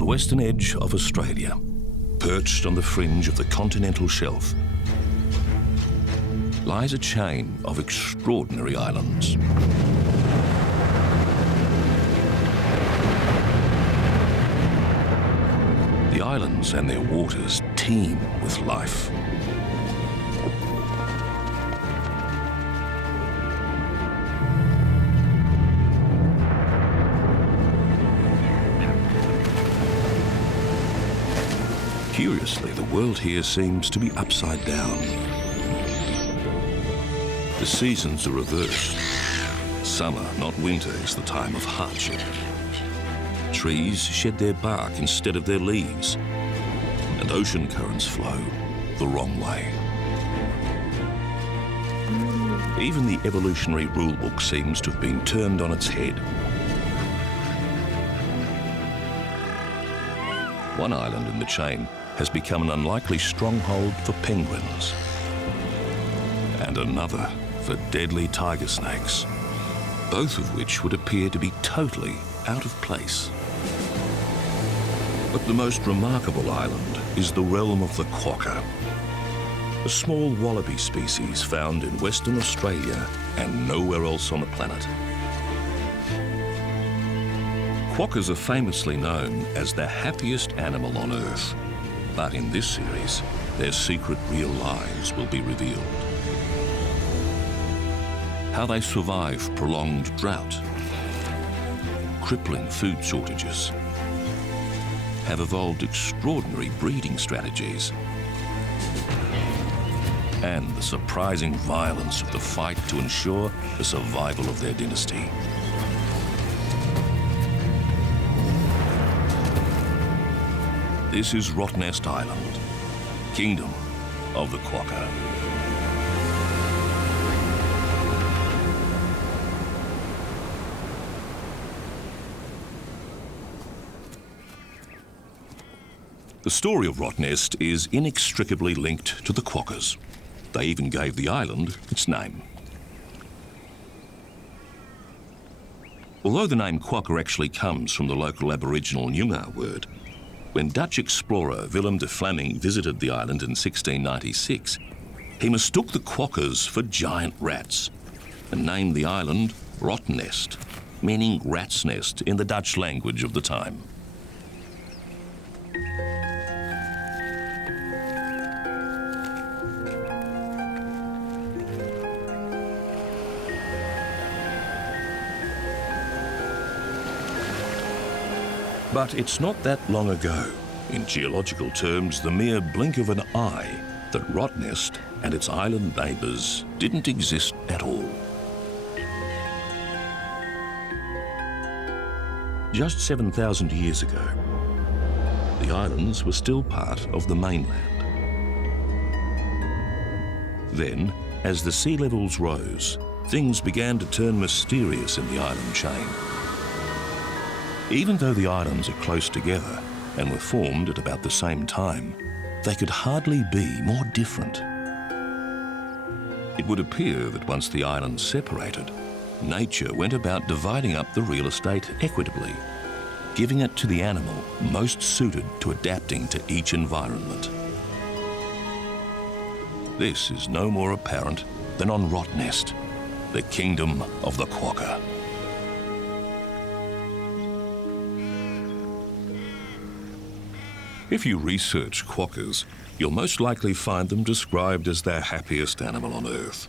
On the western edge of Australia, perched on the fringe of the continental shelf, lies a chain of extraordinary islands. The islands and their waters teem with life. Curiously, the world here seems to be upside down. The seasons are reversed. Summer, not winter, is the time of hardship. Trees shed their bark instead of their leaves, and ocean currents flow the wrong way. Even the evolutionary rulebook seems to have been turned on its head. One island in the chain has become an unlikely stronghold for penguins, and another for deadly tiger snakes, both of which would appear to be totally out of place. But the most remarkable island is the realm of the quokka, a small wallaby species found in Western Australia and nowhere else on the planet. Quokkas are famously known as the happiest animal on Earth, but in this series, their secret real lives will be revealed. How they survive prolonged drought, crippling food shortages, have evolved extraordinary breeding strategies, and the surprising violence of the fight to ensure the survival of their dynasty. This is Rottnest Island, Kingdom of the Quokka. The story of Rottnest is inextricably linked to the Quokkas. They even gave the island its name. Although the name Quokka actually comes from the local Aboriginal Noongar word, when Dutch explorer Willem de Vlaming visited the island in 1696, he mistook the Quokkas for giant rats and named the island Rottnest, meaning rat's nest in the Dutch language of the time. But it's not that long ago, in geological terms, the mere blink of an eye, that Rottnest and its island neighbours didn't exist at all. Just 7,000 years ago, the islands were still part of the mainland. Then, as the sea levels rose, things began to turn mysterious in the island chain. Even though the islands are close together and were formed at about the same time, they could hardly be more different. It would appear that once the islands separated, nature went about dividing up the real estate equitably, giving it to the animal most suited to adapting to each environment. This is no more apparent than on Rottnest, the kingdom of the Quokka. If you research quokkas, you'll most likely find them described as the happiest animal on Earth.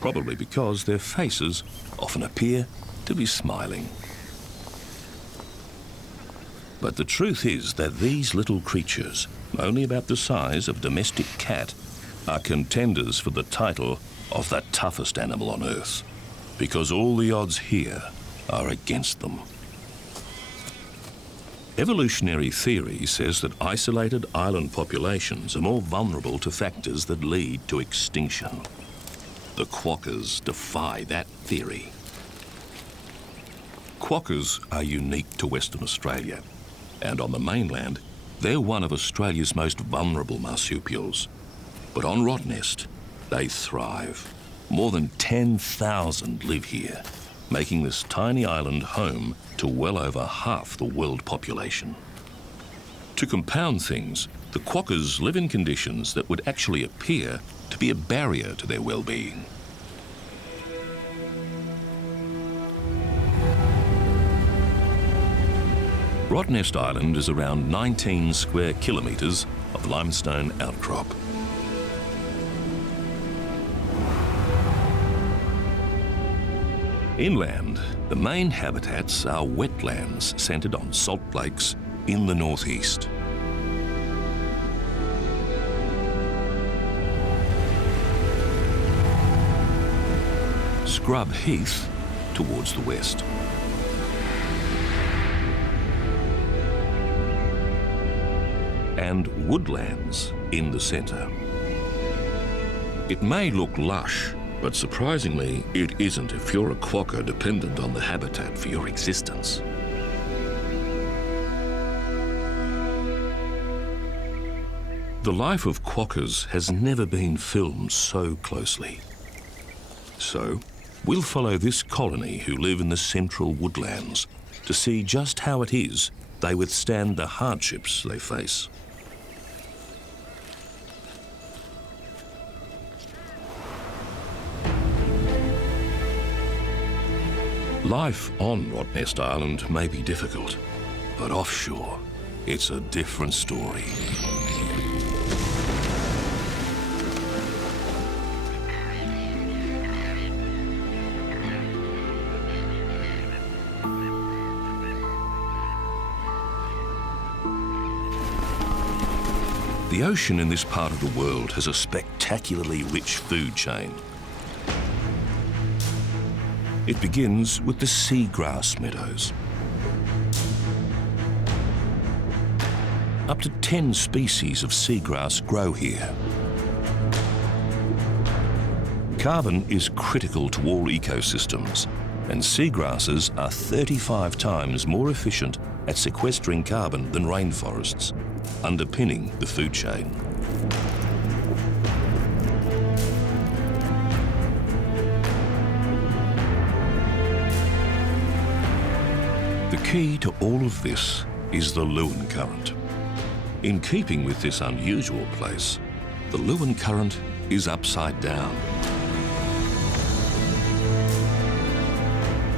Probably because their faces often appear to be smiling. But the truth is that these little creatures, only about the size of a domestic cat, are contenders for the title of the toughest animal on Earth, because all the odds here are against them. Evolutionary theory says that isolated island populations are more vulnerable to factors that lead to extinction. The quokkas defy that theory. Quokkas are unique to Western Australia, and on the mainland, they're one of Australia's most vulnerable marsupials. But on Rottnest, they thrive. More than 10,000 live here, making this tiny island home to well over half the world population. To compound things, the Quokkas live in conditions that would actually appear to be a barrier to their well-being. Rottnest Island is around 19 square kilometres of limestone outcrop. Inland, the main habitats are wetlands centred on salt lakes in the northeast. Scrub heath towards the west. And woodlands in the centre. It may look lush, but surprisingly, it isn't if you're a quokka dependent on the habitat for your existence. The life of quokkas has never been filmed so closely. So, we'll follow this colony who live in the central woodlands to see just how it is they withstand the hardships they face. Life on Rottnest Island may be difficult, but offshore, it's a different story. The ocean in this part of the world has a spectacularly rich food chain. It begins with the seagrass meadows. Up to 10 species of seagrass grow here. Carbon is critical to all ecosystems, and seagrasses are 35 times more efficient at sequestering carbon than rainforests, underpinning the food chain. The key to all of this is the Leeuwin current. In keeping with this unusual place, the Leeuwin current is upside down.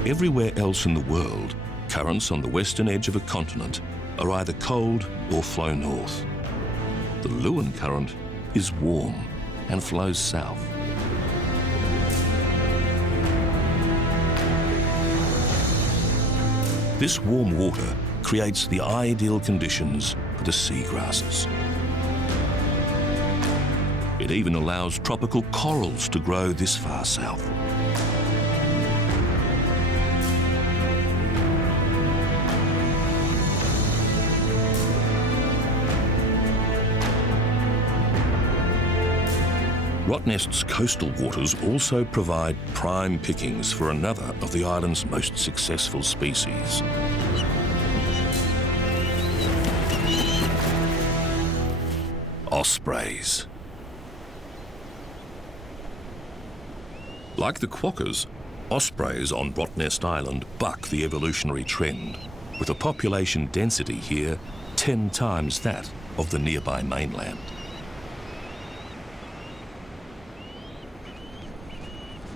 Everywhere else in the world, currents on the western edge of a continent are either cold or flow north. The Leeuwin current is warm and flows south. This warm water creates the ideal conditions for the seagrasses. It even allows tropical corals to grow this far south. Rottnest's coastal waters also provide prime pickings for another of the island's most successful species. Ospreys. Like the quokkas, ospreys on Rottnest Island buck the evolutionary trend, with a population density here 10 times that of the nearby mainland.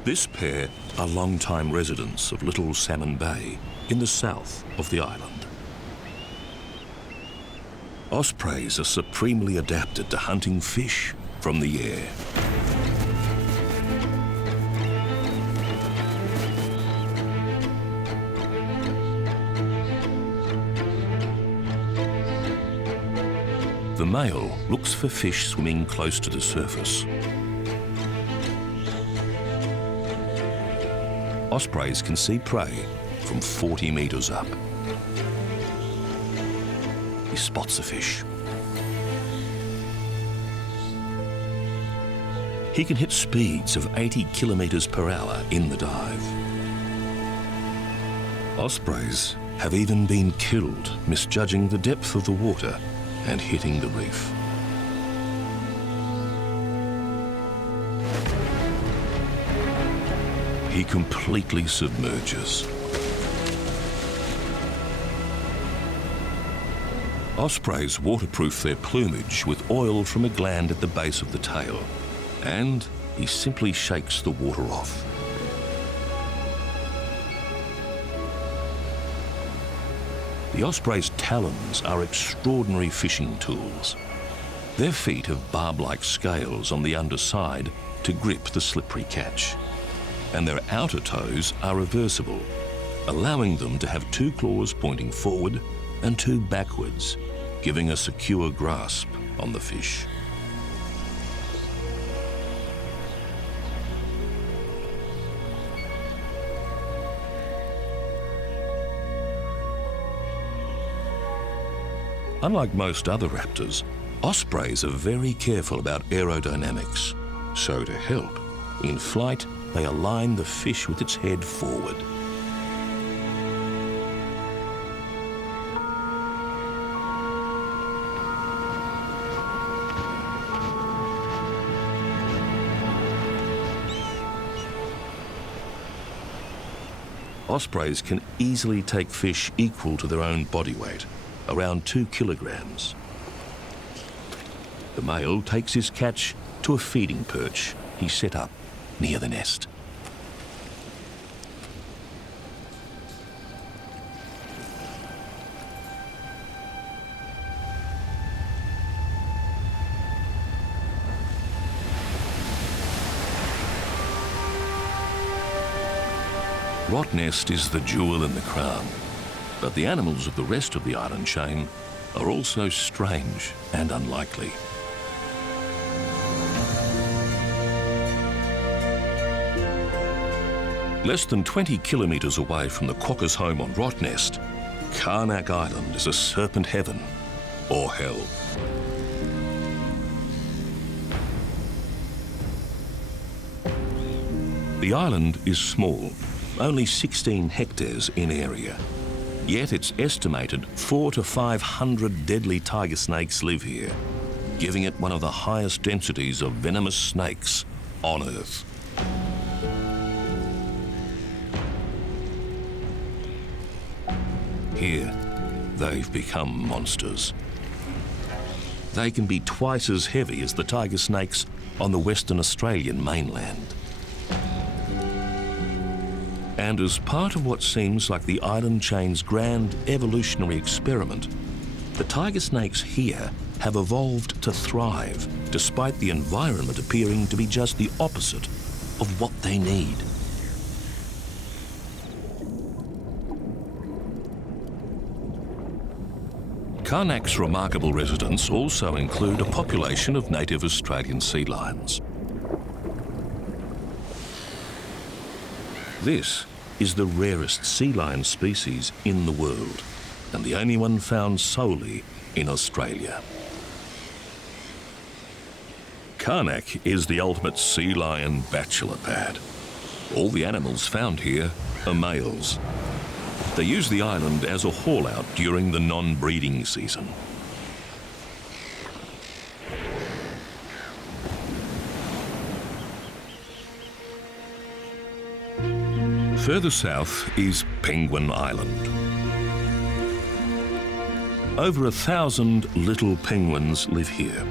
This pair are long-time residents of Little Salmon Bay in the south of the island. Ospreys are supremely adapted to hunting fish from the air. The male looks for fish swimming close to the surface. Ospreys can see prey from 40 metres up. He spots a fish. He can hit speeds of 80 kilometres per hour in the dive. Ospreys have even been killed misjudging the depth of the water and hitting the reef. he completely submerges. Ospreys waterproof their plumage with oil from a gland at the base of the tail, and he simply shakes the water off. The osprey's talons are extraordinary fishing tools. Their feet have barb-like scales on the underside to grip the slippery catch, and their outer toes are reversible, allowing them to have 2 claws pointing forward and 2 backwards, giving a secure grasp on the fish. Unlike most other raptors, ospreys are very careful about aerodynamics. So to help, in flight, they align the fish with its head forward. Ospreys can easily take fish equal to their own body weight, around 2 kilograms. The male takes his catch to a feeding perch he set up near the nest. Rottnest is the jewel in the crown, but the animals of the rest of the island chain are also strange and unlikely. Less than 20 kilometres away from the Quokkas' home on Rottnest, Karnak Island is a serpent heaven or hell. The island is small, only 16 hectares in area. Yet it's estimated 400 to 500 deadly tiger snakes live here, giving it one of the highest densities of venomous snakes on Earth. Here, they've become monsters. They can be twice as heavy as the tiger snakes on the Western Australian mainland. And as part of what seems like the island chain's grand evolutionary experiment, the tiger snakes here have evolved to thrive, despite the environment appearing to be just the opposite of what they need. Karnak's remarkable residents also include a population of native Australian sea lions. This is the rarest sea lion species in the world, and the only one found solely in Australia. Karnak is the ultimate sea lion bachelor pad. All the animals found here are males. They use the island as a haul-out during the non-breeding season. Further south is Penguin Island. Over 1,000 little penguins live here.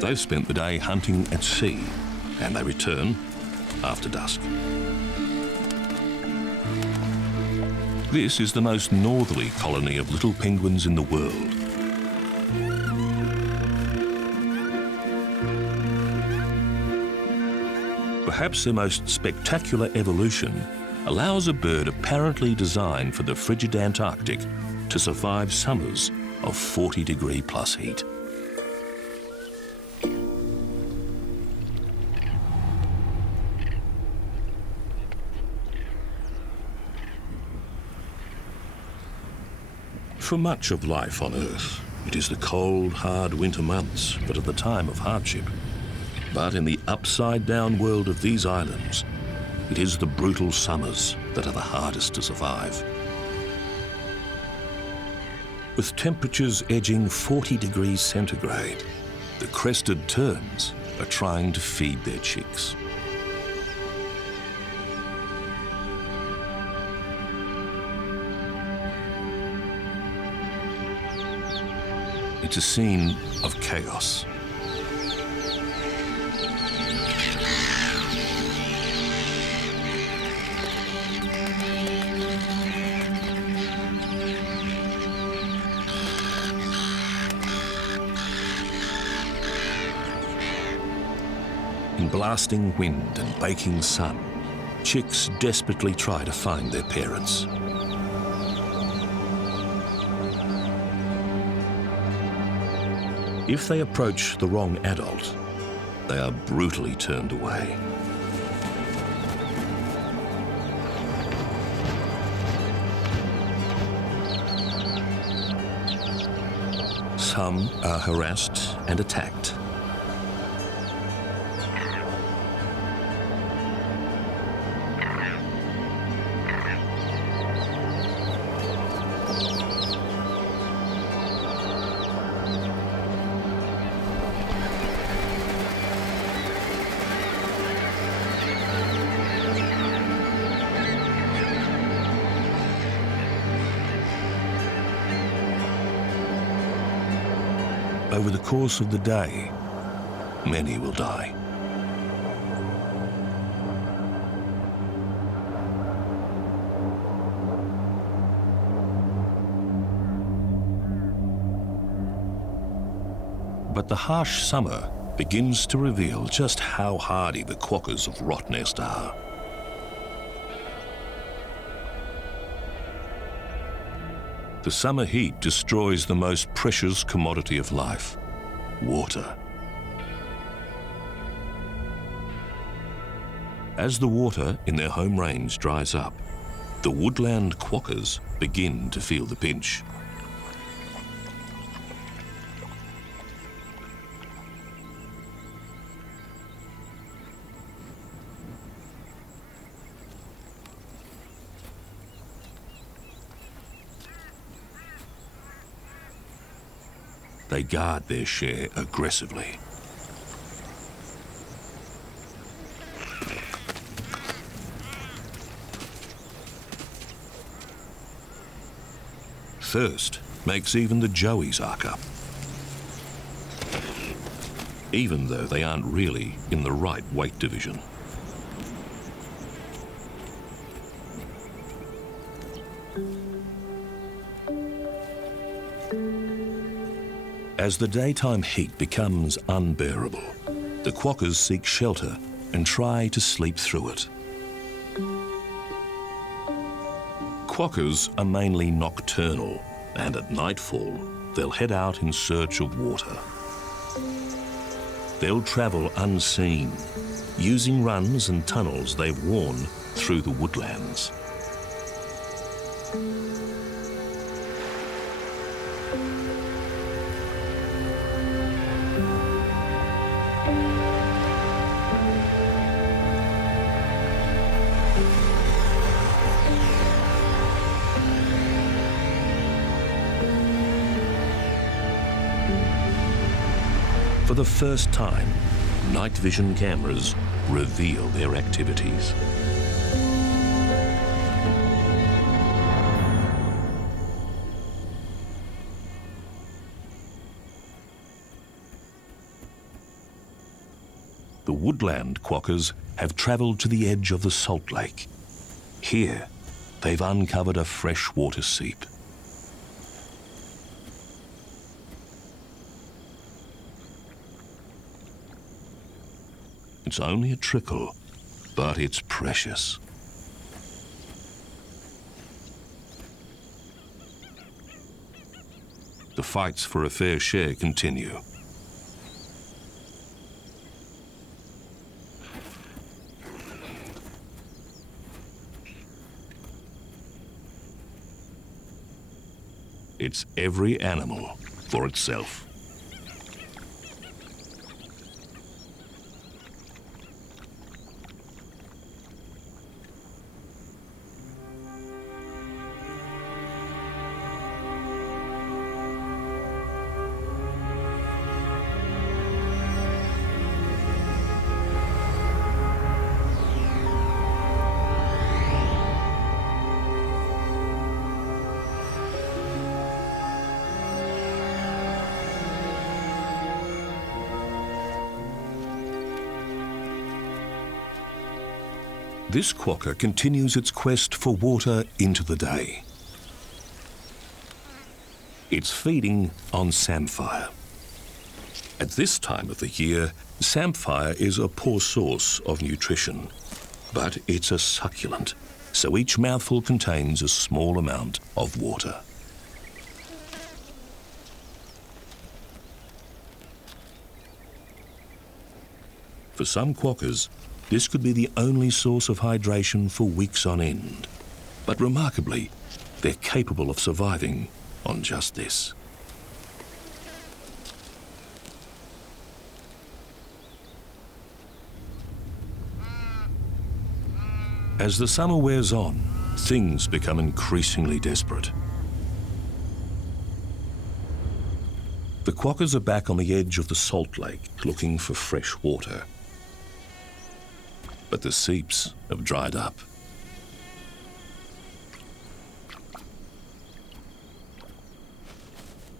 They've spent the day hunting at sea, and they return after dusk. This is the most northerly colony of little penguins in the world. Perhaps their most spectacular evolution allows a bird apparently designed for the frigid Antarctic to survive summers of 40-degree-plus heat. For much of life on Earth, it is the cold, hard winter months that are the time of hardship. But in the upside-down world of these islands, it is the brutal summers that are the hardest to survive. With temperatures edging 40 degrees centigrade, the crested terns are trying to feed their chicks. It's a scene of chaos. In blasting wind and baking sun, chicks desperately try to find their parents. If they approach the wrong adult, they are brutally turned away. Some are harassed and attacked. Over the course of the day, many will die. But the harsh summer begins to reveal just how hardy the Quokkas of Rottnest are. The summer heat destroys the most precious commodity of life, water. As the water in their home range dries up, the woodland Quokkas begin to feel the pinch. They guard their share aggressively. Thirst makes even the joeys arc up, even though they aren't really in the right weight division. As the daytime heat becomes unbearable, the Quokkas seek shelter and try to sleep through it. Quokkas are mainly nocturnal, and at nightfall, they'll head out in search of water. They'll travel unseen, using runs and tunnels they've worn through the woodlands. For the first time, night vision cameras reveal their activities. The woodland Quokkas have travelled to the edge of the salt lake. Here, they've uncovered a freshwater seep. It's only a trickle, but it's precious. The fights for a fair share continue. It's every animal for itself. This quokka continues its quest for water into the day. It's feeding on samphire. At this time of the year, samphire is a poor source of nutrition, but it's a succulent, so each mouthful contains a small amount of water. For some quokkas, this could be the only source of hydration for weeks on end. But remarkably, they're capable of surviving on just this. As the summer wears on, things become increasingly desperate. The quokkas are back on the edge of the salt lake looking for fresh water. But the seeps have dried up.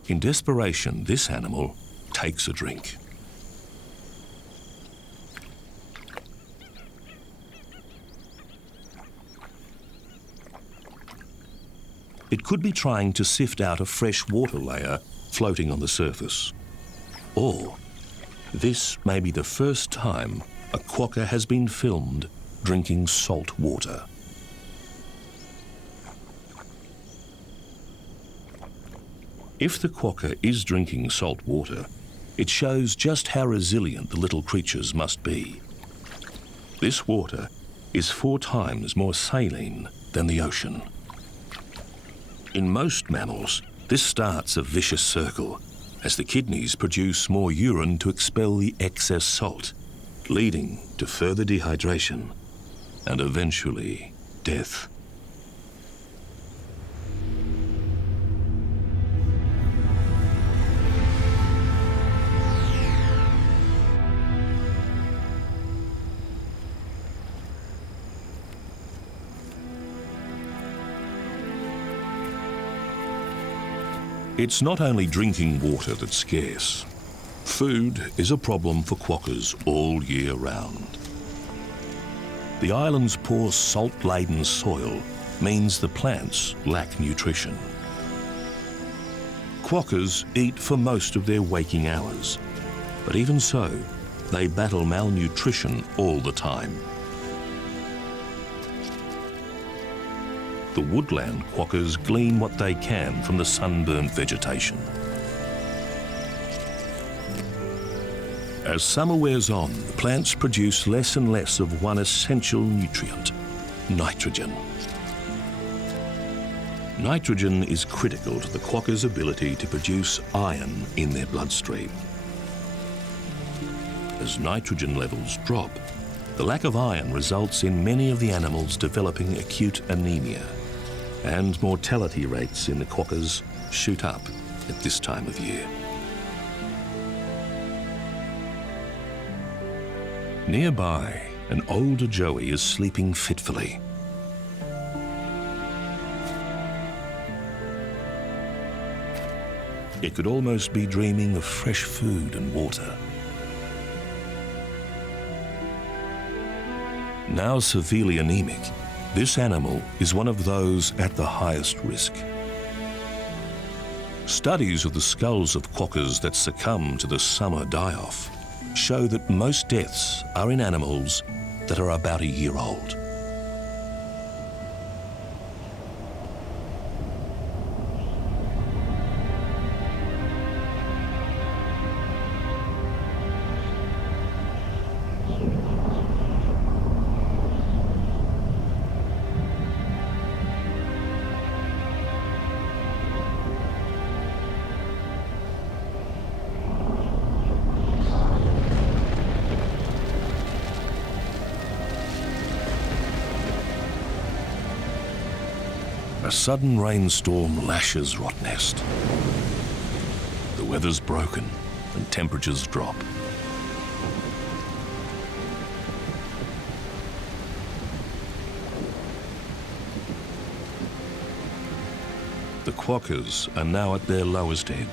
In desperation, this animal takes a drink. It could be trying to sift out a fresh water layer floating on the surface. Or this may be the first time a quokka has been filmed drinking salt water. If the quokka is drinking salt water, it shows just how resilient the little creatures must be. This water is 4 times more saline than the ocean. In most mammals, this starts a vicious circle as the kidneys produce more urine to expel the excess salt, leading to further dehydration and eventually death. It's not only drinking water that's scarce. Food is a problem for quokkas all year round. The island's poor salt-laden soil means the plants lack nutrition. Quokkas eat for most of their waking hours, but even so, they battle malnutrition all the time. The woodland quokkas glean what they can from the sunburnt vegetation. As summer wears on, the plants produce less and less of one essential nutrient, nitrogen. Nitrogen is critical to the quokka's ability to produce iron in their bloodstream. As nitrogen levels drop, the lack of iron results in many of the animals developing acute anemia, and mortality rates in the quokkas shoot up at this time of year. Nearby, an older joey is sleeping fitfully. It could almost be dreaming of fresh food and water. Now severely anemic, this animal is one of those at the highest risk. Studies of the skulls of quokkas that succumb to the summer die-off show that most deaths are in animals that are about a year old. A sudden rainstorm lashes Rottnest. The weather's broken and temperatures drop. The quokkas are now at their lowest ebb.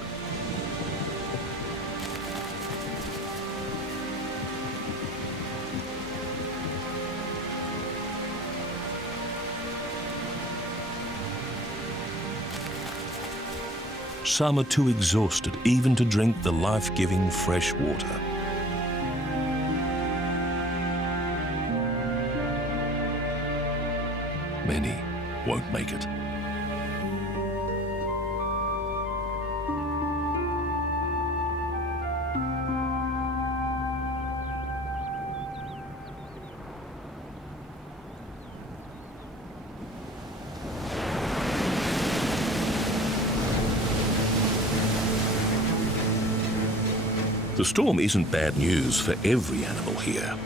Some are too exhausted even to drink the life-giving fresh water. Many won't make it. The storm isn't bad news for every animal here.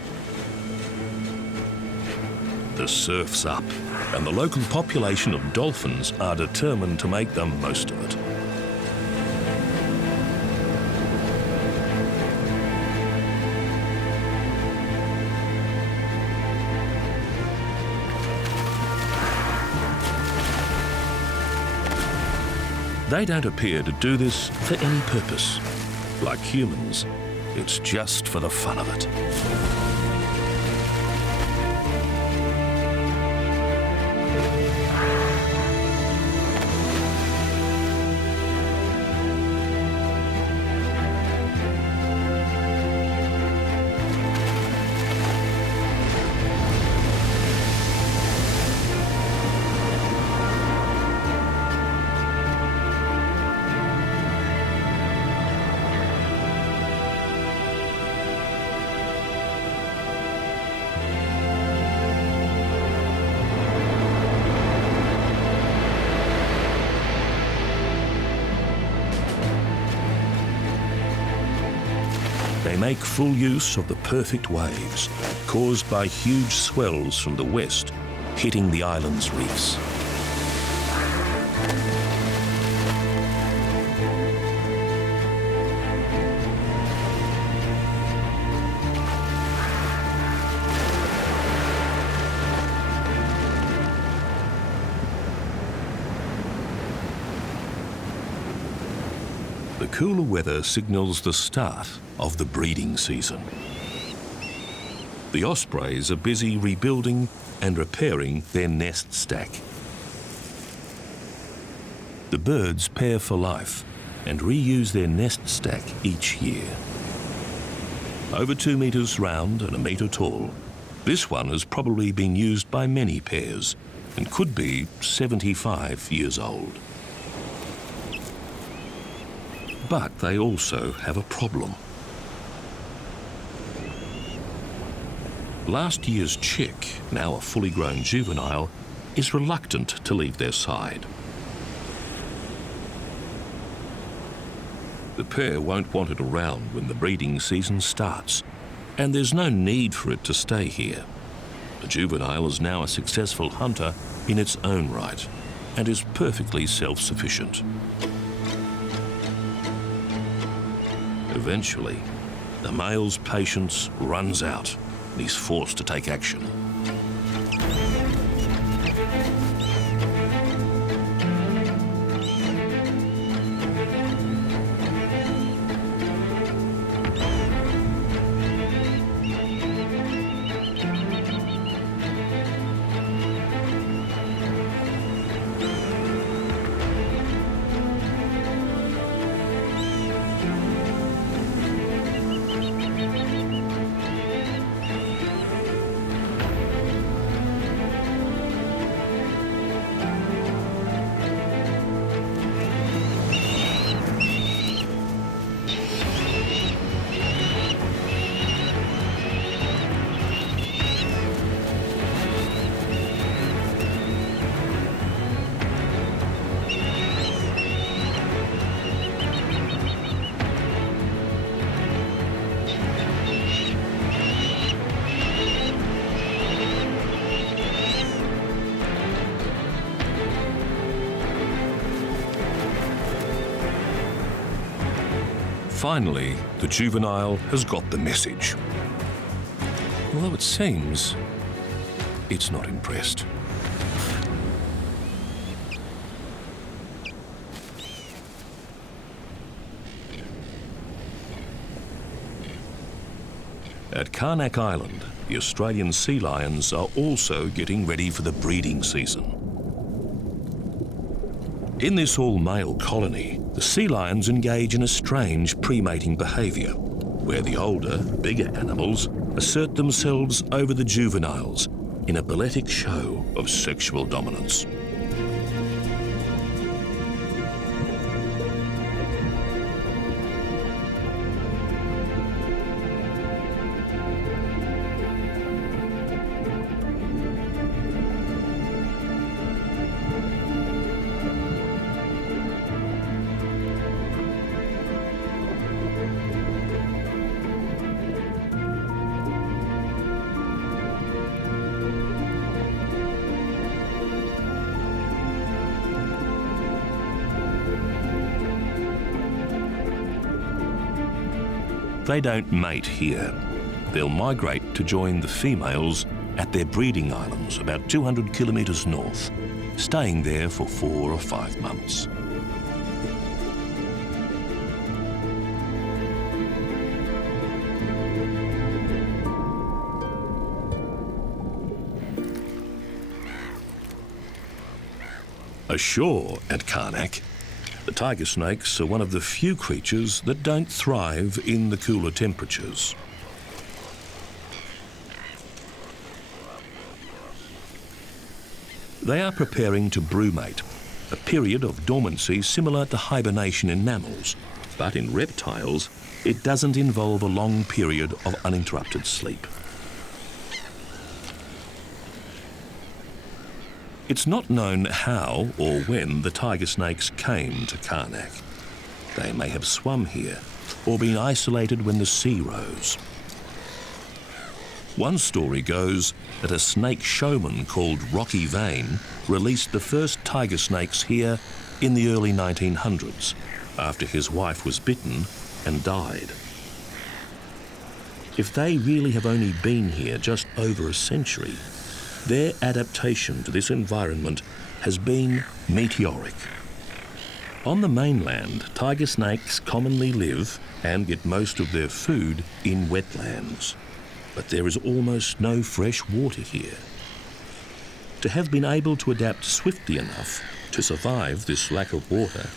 The surf's up, and the local population of dolphins are determined to make the most of it. They don't appear to do this for any purpose. Like humans, it's just for the fun of it. They make full use of the perfect waves caused by huge swells from the west hitting the island's reefs. The cooler weather signals the start of the breeding season. The ospreys are busy rebuilding and repairing their nest stack. The birds pair for life and reuse their nest stack each year. Over 2 meters round and 1 meter tall, this one has probably been used by many pairs and could be 75 years old. But they also have a problem. Last year's chick, now a fully grown juvenile, is reluctant to leave their side. The pair won't want it around when the breeding season starts, and there's no need for it to stay here. The juvenile is now a successful hunter in its own right and is perfectly self-sufficient. Eventually, the male's patience runs out and he's forced to take action. Finally, the juvenile has got the message. Although it seems it's not impressed. At Karnak Island, the Australian sea lions are also getting ready for the breeding season. In this all-male colony, The sea lions engage in a strange pre-mating behaviour, where the older, bigger animals assert themselves over the juveniles in a balletic show of sexual dominance. They don't mate here. They'll migrate to join the females at their breeding islands about 200 kilometres north, staying there for 4 or 5 months. Ashore at Karnak, the tiger snakes are one of the few creatures that don't thrive in the cooler temperatures. They are preparing to brumate, a period of dormancy similar to hibernation in mammals, but in reptiles, it doesn't involve a long period of uninterrupted sleep. It's not known how or when the tiger snakes came to Karnak. They may have swum here or been isolated when the sea rose. One story goes that a snake showman called Rocky Vane released the first tiger snakes here in the early 1900s after his wife was bitten and died. If they really have only been here just over a century, their adaptation to this environment has been meteoric. On the mainland, tiger snakes commonly live and get most of their food in wetlands, but there is almost no fresh water here. To have been able to adapt swiftly enough to survive this lack of water,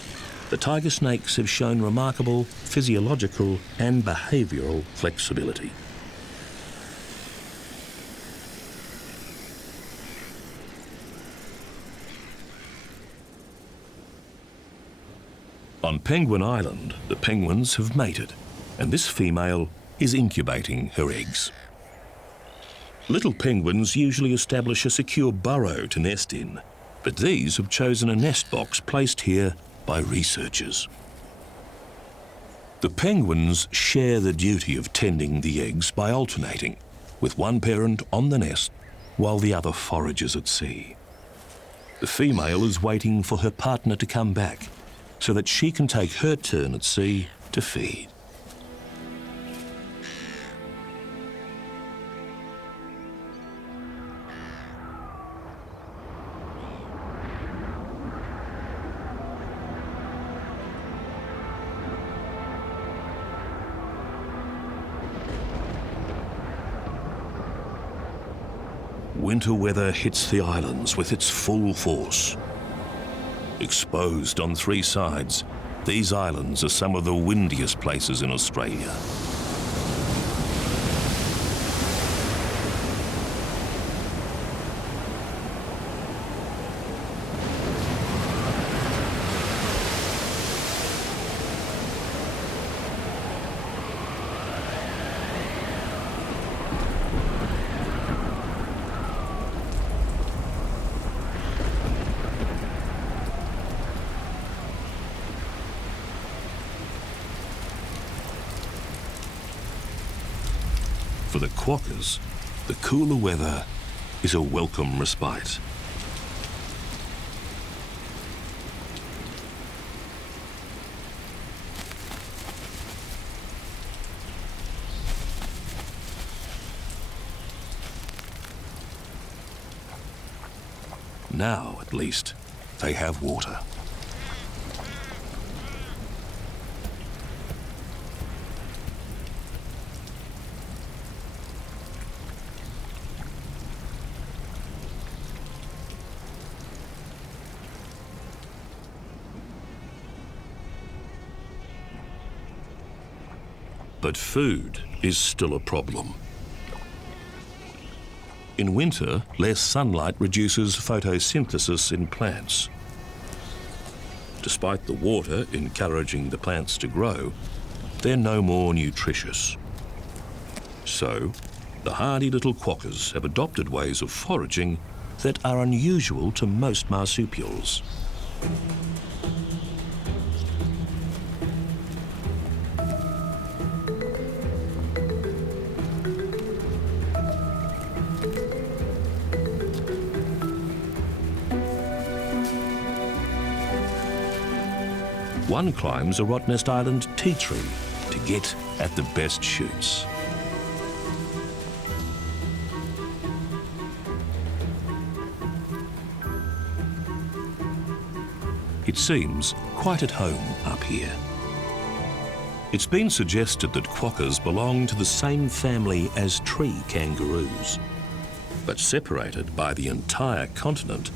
the tiger snakes have shown remarkable physiological and behavioural flexibility. On Penguin Island, the penguins have mated, and this female is incubating her eggs. Little penguins usually establish a secure burrow to nest in, but these have chosen a nest box placed here by researchers. The penguins share the duty of tending the eggs by alternating, with one parent on the nest while the other forages at sea. The female is waiting for her partner to come back, so that she can take her turn at sea to feed. Winter weather hits the islands with its full force. Exposed on 3 sides, these islands are some of the windiest places in Australia. For the Quokkas, the cooler weather is a welcome respite. Now, at least, they have water. But food is still a problem. In winter, less sunlight reduces photosynthesis in plants. Despite the water encouraging the plants to grow, they're no more nutritious. So, the hardy little quokkas have adopted ways of foraging that are unusual to most marsupials. One climbs a Rottnest Island tea tree to get at the best shoots. It seems quite at home up here. It's been suggested that quokkas belong to the same family as tree kangaroos, but separated by the entire continent,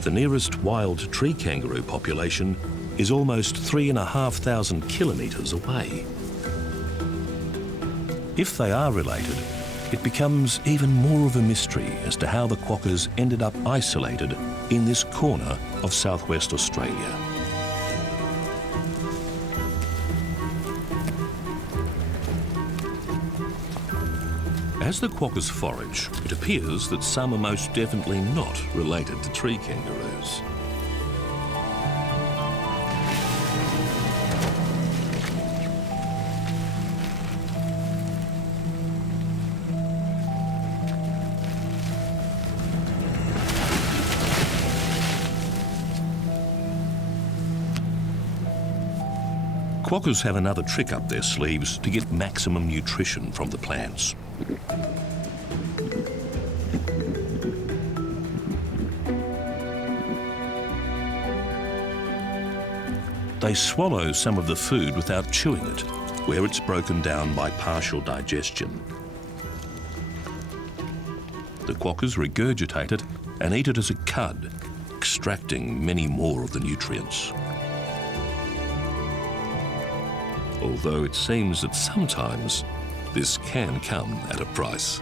the nearest wild tree kangaroo population is almost 3,500 kilometres away. If they are related, it becomes even more of a mystery as to how the quokkas ended up isolated in this corner of southwest Australia. As the quokkas forage, it appears that some are most definitely not related to tree kangaroos. Quokkas have another trick up their sleeves to get maximum nutrition from the plants. They swallow some of the food without chewing it, where it's broken down by partial digestion. The quokkas regurgitate it and eat it as a cud, extracting many more of the nutrients. Although it seems that sometimes this can come at a price.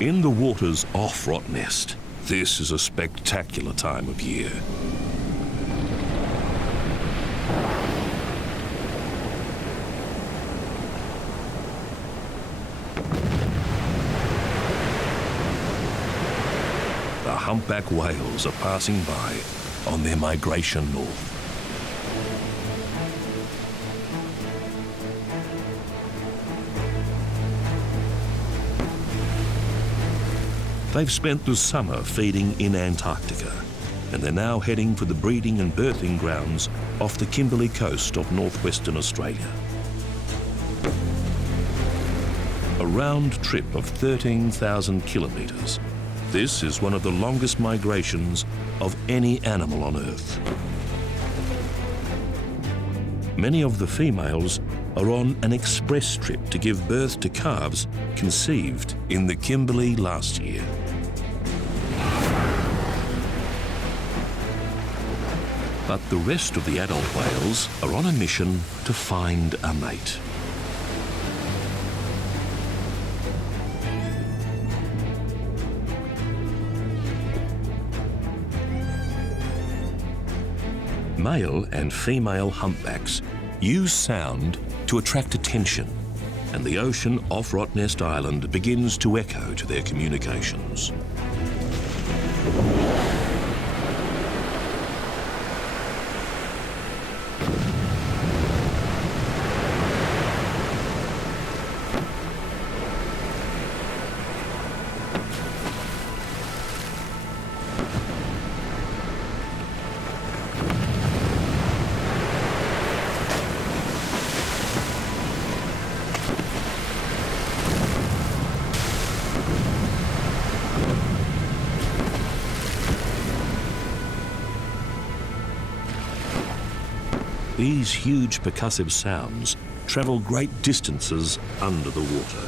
In the waters off Rottnest, this is a spectacular time of year. The humpback whales are passing by on their migration north. They've spent the summer feeding in Antarctica, and they're now heading for the breeding and birthing grounds off the Kimberley coast of northwestern Australia. A round trip of 13,000 kilometres. This is one of the longest migrations of any animal on Earth. Many of the females are on an express trip to give birth to calves conceived in the Kimberley last year. But the rest of the adult whales are on a mission to find a mate. Male and female humpbacks use sound to attract attention, and the ocean off Rottnest Island begins to echo to their communications. These huge percussive sounds travel great distances under the water.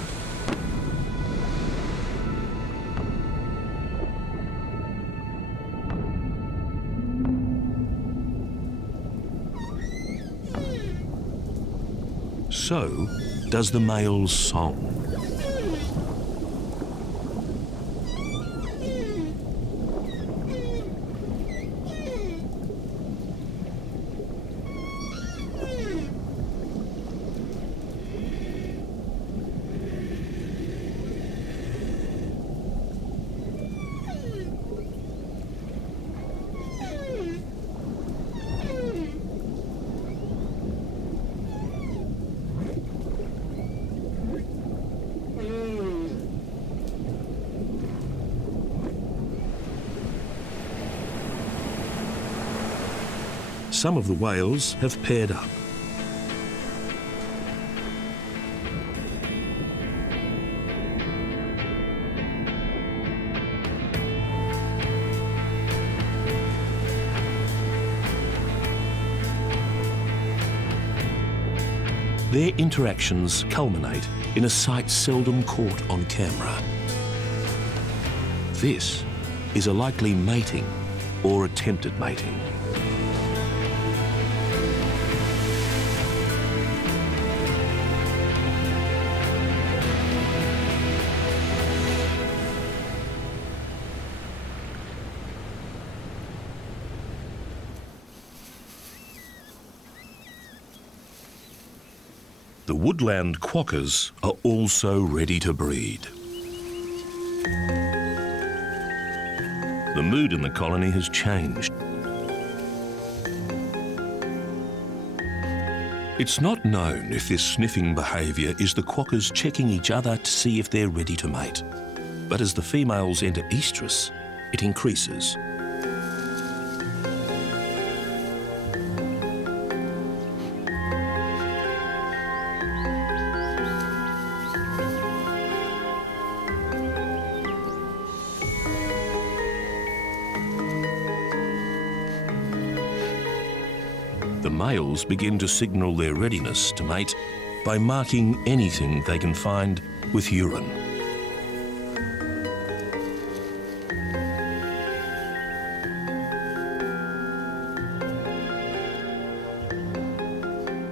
So does the male's song. Some of the whales have paired up. Their interactions culminate in a sight seldom caught on camera. This is a likely mating or attempted mating. The woodland quokkas are also ready to breed. The mood in the colony has changed. It's not known if this sniffing behaviour is the quokkas checking each other to see if they're ready to mate. But as the females enter estrus, it increases. The males begin to signal their readiness to mate by marking anything they can find with urine.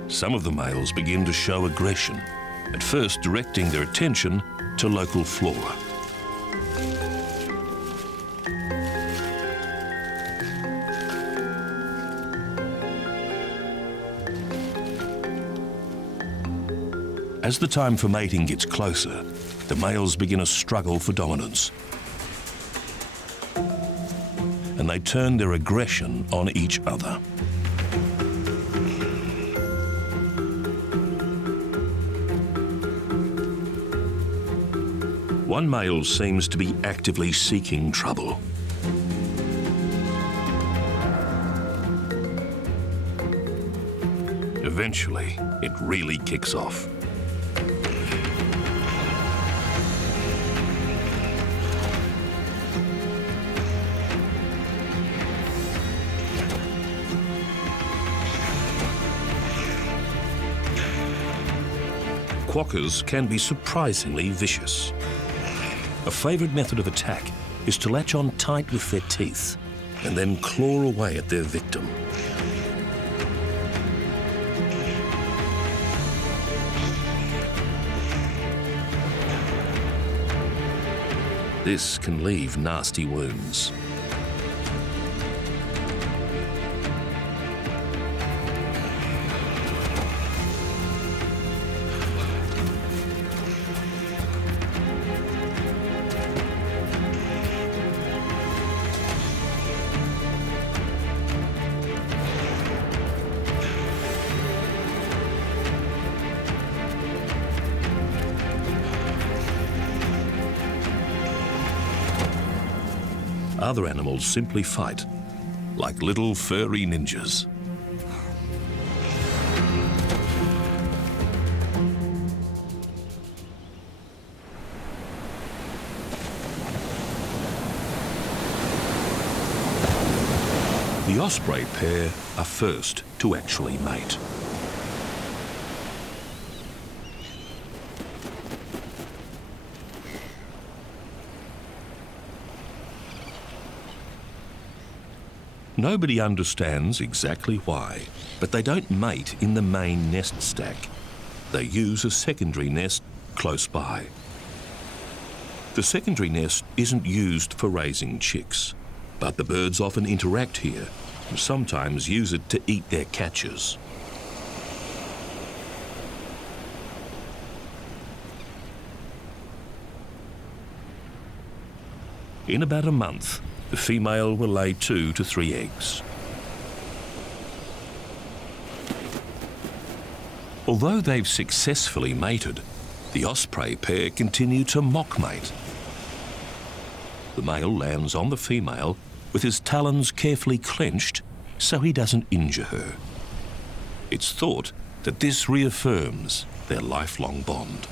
Some of the males begin to show aggression, at first directing their attention to local flora. As the time for mating gets closer, the males begin a struggle for dominance. And they turn their aggression on each other. One male seems to be actively seeking trouble. Eventually, it really kicks off. Quokkas can be surprisingly vicious. A favoured method of attack is to latch on tight with their teeth and then claw away at their victim. This can leave nasty wounds. Other animals simply fight, like little furry ninjas. The The Osprey pair are first to actually mate. Nobody understands exactly why, but they don't mate in the main nest stack. They use a secondary nest close by. The secondary nest isn't used for raising chicks, but the birds often interact here and sometimes use it to eat their catches. In about a month, the female will lay 2 to 3 eggs. Although they've successfully mated, the Osprey pair continue to mock mate. The male lands on the female with his talons carefully clenched so he doesn't injure her. It's thought that this reaffirms their lifelong bond.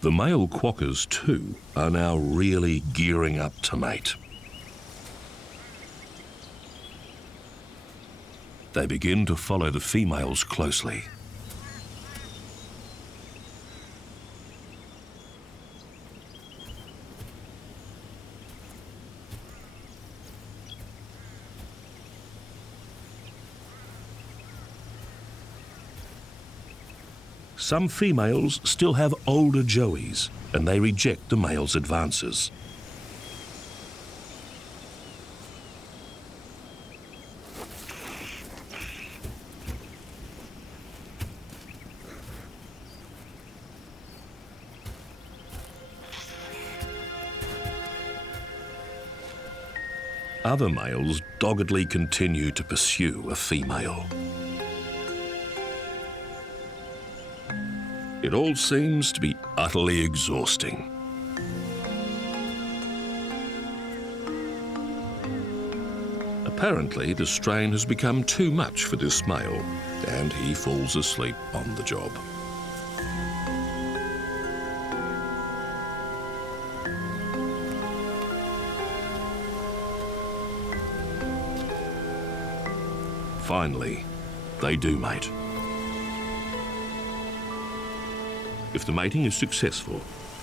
The male Quokkas, too, are now really gearing up to mate. They begin to follow the females closely. Some females still have older joeys, and they reject the male's advances. Other males doggedly continue to pursue a female. It all seems to be utterly exhausting. Apparently, the strain has become too much for this male, and he falls asleep on the job. Finally, they do mate. If the mating is successful,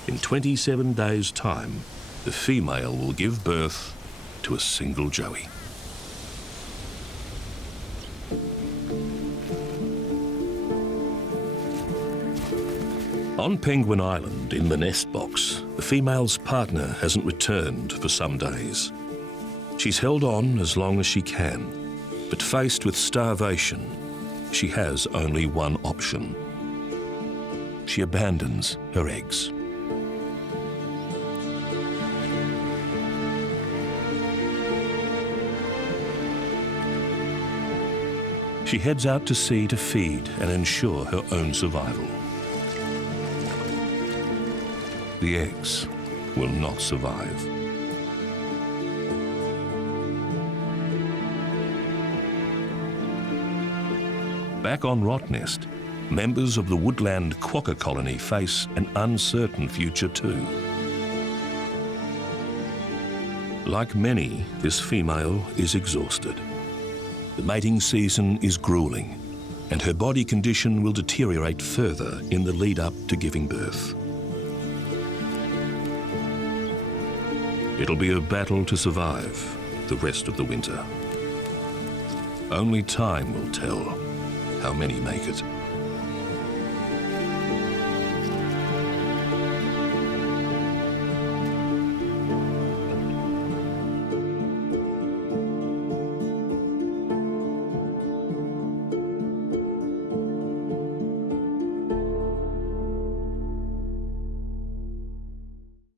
in 27 days' time, the female will give birth to a single joey. On Penguin Island, in the nest box, the female's partner hasn't returned for some days. She's held on as long as she can, but faced with starvation, she has only one option. She abandons her eggs. She heads out to sea to feed and ensure her own survival. The eggs will not survive. Back on Rottnest, members of the woodland Quokka colony face an uncertain future too. Like many, this female is exhausted. The mating season is grueling, and her body condition will deteriorate further in the lead up to giving birth. It'll be a battle to survive the rest of the winter. Only time will tell how many make it.